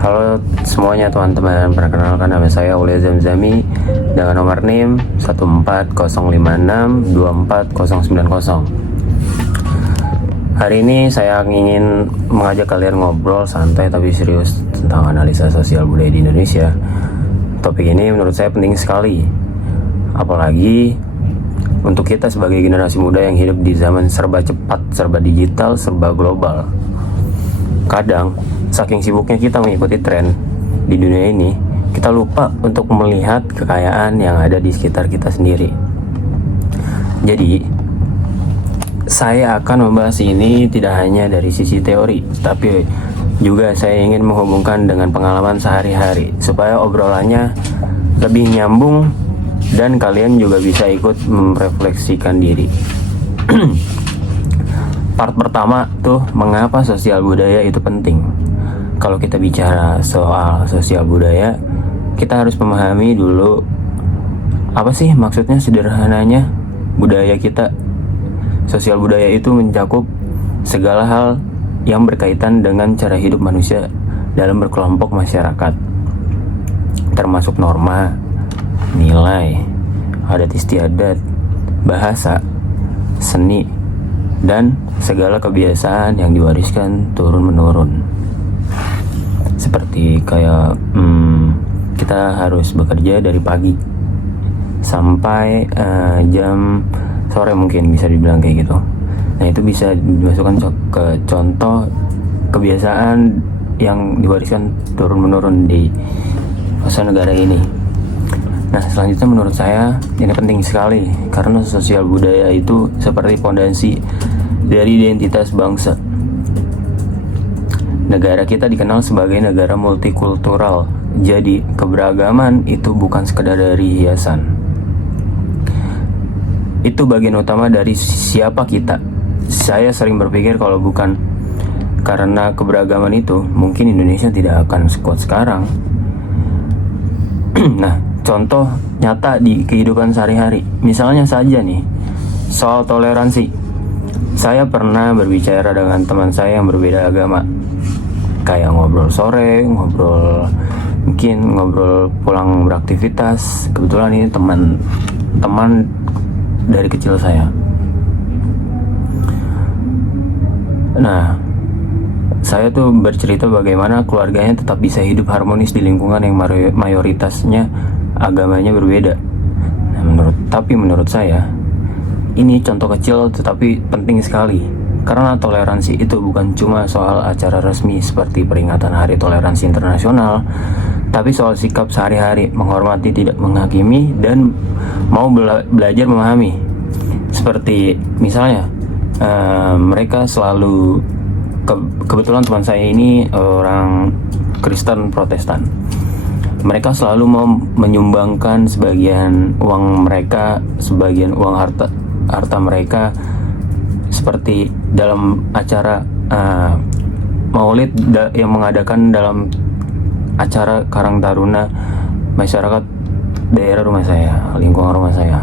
Halo semuanya teman-teman, perkenalkan nama saya Aulia Zamzami dengan nomor NIM 140562490. Hari ini saya ingin mengajak kalian ngobrol santai tapi serius tentang analisa sosial budaya di Indonesia. Topik ini menurut saya penting sekali, apalagi untuk kita sebagai generasi muda yang hidup di zaman serba cepat, serba digital, serba global. Kadang, saking sibuknya kita mengikuti tren di dunia ini, kita lupa untuk melihat kekayaan yang ada di sekitar kita sendiri. Jadi, saya akan membahas ini tidak hanya dari sisi teori, tapi juga saya ingin menghubungkan dengan pengalaman sehari-hari, supaya obrolannya lebih nyambung dan kalian juga bisa ikut merefleksikan diri. Part pertama tuh, mengapa sosial budaya itu penting. Kalau kita bicara soal sosial budaya, kita harus memahami dulu apa sih maksudnya sederhananya budaya kita. Sosial budaya itu mencakup segala hal yang berkaitan dengan cara hidup manusia dalam berkelompok masyarakat, termasuk norma, nilai, adat istiadat, bahasa, seni, dan segala kebiasaan yang diwariskan turun-menurun. Seperti kayak kita harus bekerja dari pagi sampai jam sore, mungkin bisa dibilang kayak gitu. Nah, itu bisa dimasukkan ke contoh kebiasaan yang diwariskan turun-menurun di masa negara ini. Nah, selanjutnya menurut saya ini penting sekali karena sosial budaya itu seperti fondasi dari identitas bangsa. Negara kita dikenal sebagai negara multikultural, jadi keberagaman itu bukan sekedar dari hiasan. Itu bagian utama dari siapa kita. Saya sering berpikir kalau bukan karena keberagaman itu, mungkin Indonesia tidak akan sekuat sekarang. Nah, contoh nyata di kehidupan sehari-hari, misalnya saja nih soal toleransi. Saya pernah berbicara dengan teman saya yang berbeda agama, kayak ngobrol sore, mungkin ngobrol pulang beraktivitas. Kebetulan ini teman dari kecil saya. Nah, saya tuh bercerita bagaimana keluarganya tetap bisa hidup harmonis di lingkungan yang mayoritasnya agamanya berbeda. Nah, menurut saya ini contoh kecil tetapi penting sekali, karena toleransi itu bukan cuma soal acara resmi seperti peringatan Hari Toleransi Internasional, tapi soal sikap sehari-hari, menghormati, tidak menghakimi, dan mau belajar memahami. Seperti misalnya mereka selalu kebetulan teman saya ini orang Kristen Protestan. Mereka selalu mau menyumbangkan sebagian uang mereka, sebagian uang harta mereka, seperti dalam acara Maulid yang mengadakan dalam acara Karang Taruna masyarakat daerah rumah saya, lingkungan rumah saya.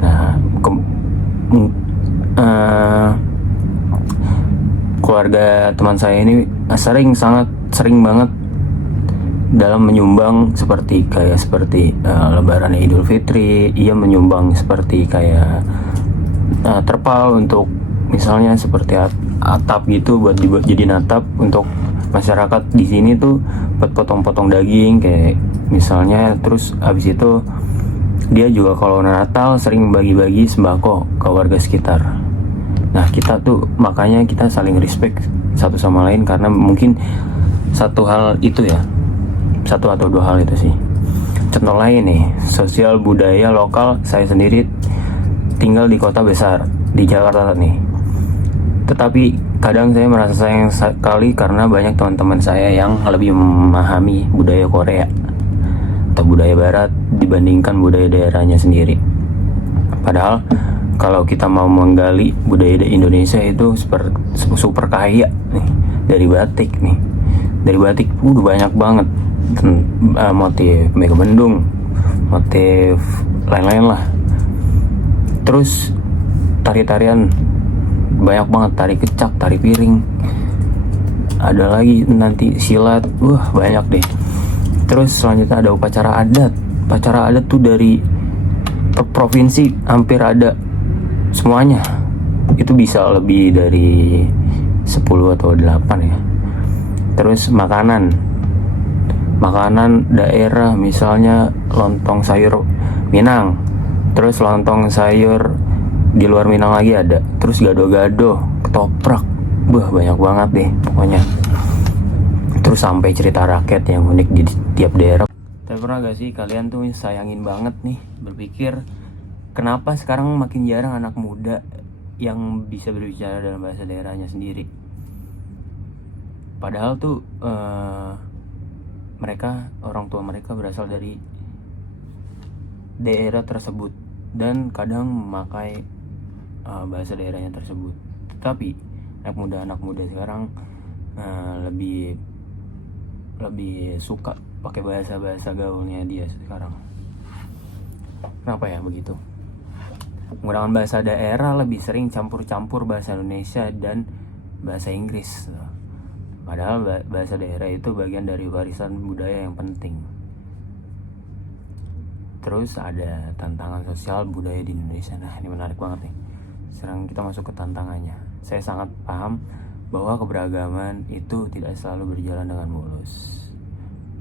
Nah, keluarga teman saya ini sangat sering banget dalam menyumbang seperti Lebaran Idul Fitri. Ia menyumbang seperti kayak terpal untuk misalnya seperti atap gitu, buat jadi natap untuk masyarakat di sini tuh, buat potong-potong daging kayak misalnya. Terus abis itu dia juga kalau Natal sering bagi-bagi sembako ke warga sekitar. Nah, kita tuh makanya kita saling respect satu sama lain, karena mungkin satu atau dua hal itu sih. Contoh lain nih, sosial budaya lokal. Saya sendiri tinggal di kota besar di Jakarta nih, tetapi kadang saya merasa sayang sekali karena banyak teman-teman saya yang lebih memahami budaya Korea atau budaya Barat dibandingkan budaya daerahnya sendiri. Padahal kalau kita mau menggali budaya Indonesia itu super kaya nih. Dari batik udah banyak banget motif Megamendung, motif lain-lain lah. Terus tari-tarian banyak banget, tari kecak, tari piring, ada lagi nanti silat, wah banyak deh. Terus selanjutnya ada upacara adat. Upacara adat tuh dari per provinsi hampir ada semuanya. Itu bisa lebih dari 10 atau 8 ya. Terus makanan daerah, misalnya lontong sayur Minang, terus lontong sayur di luar Minang lagi ada, terus gado-gado, ketoprak, banyak banget deh pokoknya. Terus sampai cerita rakyat yang unik di tiap daerah. Tapi pernah gak sih kalian tuh sayangin banget nih berpikir kenapa sekarang makin jarang anak muda yang bisa berbicara dalam bahasa daerahnya sendiri? Padahal tuh mereka, orang tua mereka berasal dari daerah tersebut dan kadang memakai bahasa daerahnya tersebut. Tapi anak muda sekarang lebih suka pakai bahasa gaulnya dia sekarang. Kenapa ya begitu? Menggunakan bahasa daerah lebih sering campur-campur bahasa Indonesia dan bahasa Inggris. Padahal bahasa daerah itu bagian dari warisan budaya yang penting. Terus ada tantangan sosial budaya di Indonesia. Nah, ini menarik banget nih. Sekarang kita masuk ke tantangannya. Saya sangat paham bahwa keberagaman itu tidak selalu berjalan dengan mulus.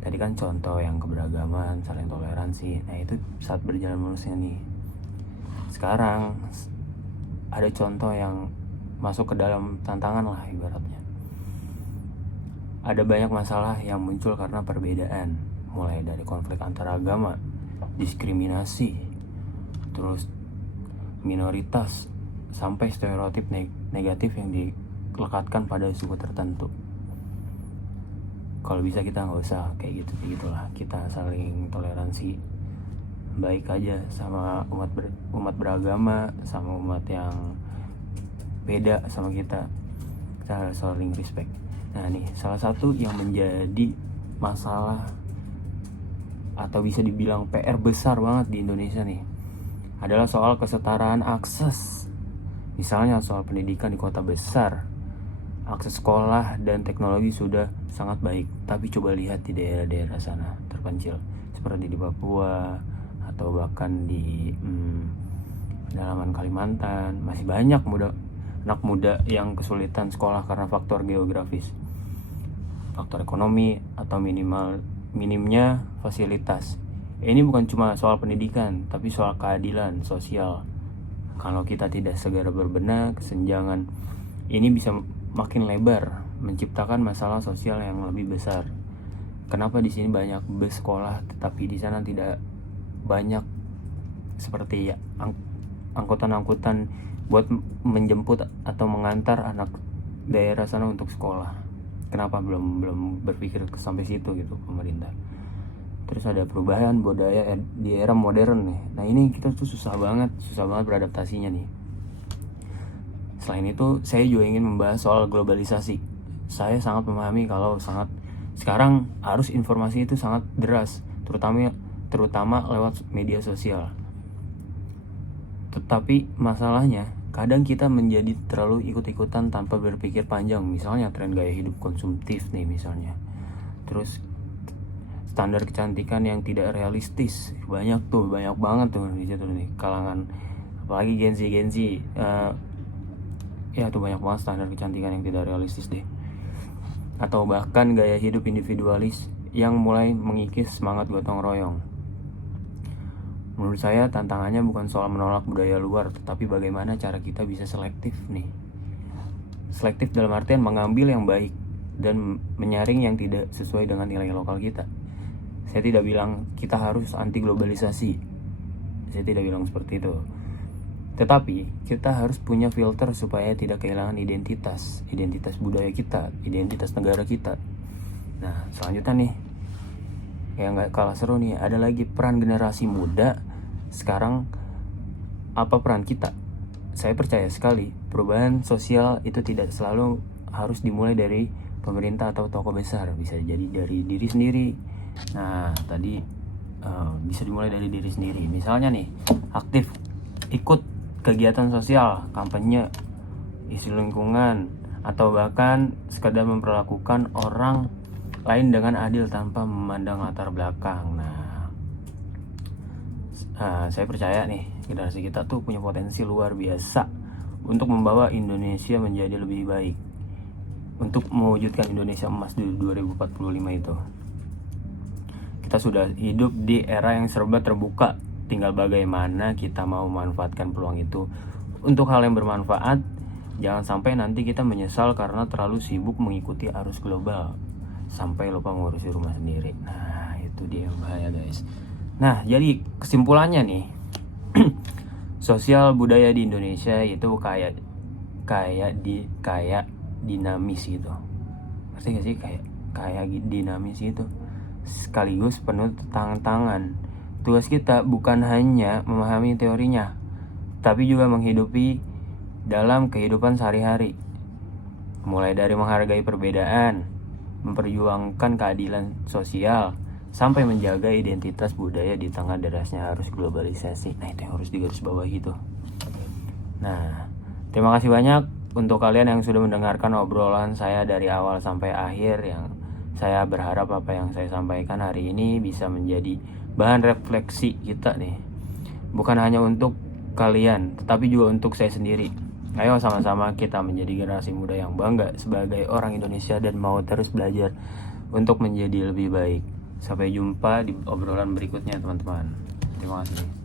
Tadi kan contoh yang keberagaman, saling toleransi. Nah, itu saat berjalan mulusnya nih. Sekarang ada contoh yang masuk ke dalam tantangan lah ibaratnya. Ada banyak masalah yang muncul karena perbedaan, mulai dari konflik antar agama, diskriminasi, terus minoritas, sampai stereotip negatif yang dilekatkan pada suku tertentu. Kalau bisa kita nggak usah kayak gitulah, kita saling toleransi, baik aja sama umat beragama, sama umat yang beda sama kita harus saling respect. Nah nih, salah satu yang menjadi masalah atau bisa dibilang PR besar banget di Indonesia nih adalah soal kesetaraan akses. Misalnya soal pendidikan di kota besar, akses sekolah dan teknologi sudah sangat baik, tapi coba lihat di daerah-daerah sana terpencil seperti di Papua atau bahkan di pedalaman Kalimantan, masih banyak anak muda yang kesulitan sekolah karena faktor geografis, faktor ekonomi, atau minimnya fasilitas. Ini bukan cuma soal pendidikan, tapi soal keadilan sosial. Kalau kita tidak segera berbenah, kesenjangan ini bisa makin lebar, menciptakan masalah sosial yang lebih besar. Kenapa di sini banyak bus sekolah, tetapi di sana tidak banyak seperti angkutan-angkutan buat menjemput atau mengantar anak daerah sana untuk sekolah? Kenapa belum berpikir sampai situ gitu pemerintah? Terus ada perubahan budaya di era modern nih. Nah ini kita tuh susah banget beradaptasinya nih. Selain itu, saya juga ingin membahas soal globalisasi. Saya sangat memahami kalau sekarang arus informasi itu sangat deras, terutama lewat media sosial. Tetapi masalahnya, kadang kita menjadi terlalu ikut-ikutan tanpa berpikir panjang. Misalnya tren gaya hidup konsumtif nih misalnya. Terus standar kecantikan yang tidak realistis, banyak banget tuh di situ nih kalangan, apalagi Gen Z. Ya tuh banyak banget standar kecantikan yang tidak realistis deh. Atau bahkan gaya hidup individualis yang mulai mengikis semangat gotong royong. Menurut saya tantangannya bukan soal menolak budaya luar, tetapi bagaimana cara kita bisa selektif nih. Selektif dalam artian mengambil yang baik dan menyaring yang tidak sesuai dengan nilai lokal kita. Saya tidak bilang kita harus anti globalisasi. Saya tidak bilang seperti itu. Tetapi kita harus punya filter supaya tidak kehilangan identitas budaya kita, identitas negara kita. Nah selanjutnya nih, yang gak kalah seru nih, ada lagi peran generasi muda sekarang. Apa peran kita? Saya percaya sekali perubahan sosial itu tidak selalu harus dimulai dari pemerintah atau tokoh besar, bisa jadi dari diri sendiri. Nah tadi bisa dimulai dari diri sendiri. Misalnya nih, ikut kegiatan sosial, kampanye, isu lingkungan, atau bahkan sekadar memperlakukan orang lain dengan adil tanpa memandang latar belakang. Saya percaya nih, generasi kita tuh punya potensi luar biasa untuk membawa Indonesia menjadi lebih baik, untuk mewujudkan Indonesia emas di 2045 itu. Kita sudah hidup di era yang serba terbuka, tinggal bagaimana kita mau memanfaatkan peluang itu untuk hal yang bermanfaat. Jangan sampai nanti kita menyesal karena terlalu sibuk mengikuti arus global sampai lupa ngurusi rumah sendiri. Nah, itu dia yang bahaya, guys. Nah, jadi kesimpulannya nih, sosial budaya di Indonesia itu kayak dinamis gitu. Ngerti gak sih, kayak dinamis gitu. Sekaligus penuh tantangan. Tugas kita bukan hanya memahami teorinya, tapi juga menghidupi dalam kehidupan sehari-hari. Mulai dari menghargai perbedaan, memperjuangkan keadilan sosial, sampai menjaga identitas budaya di tengah derasnya arus globalisasi. Nah, itu yang harus digarisbawahi gitu. Nah, terima kasih banyak untuk kalian yang sudah mendengarkan obrolan saya dari awal sampai akhir. Yang saya berharap apa yang saya sampaikan hari ini bisa menjadi bahan refleksi kita nih. Bukan hanya untuk kalian, tetapi juga untuk saya sendiri. Ayo sama-sama kita menjadi generasi muda yang bangga sebagai orang Indonesia dan mau terus belajar untuk menjadi lebih baik. Sampai jumpa di obrolan berikutnya, teman-teman. Terima kasih.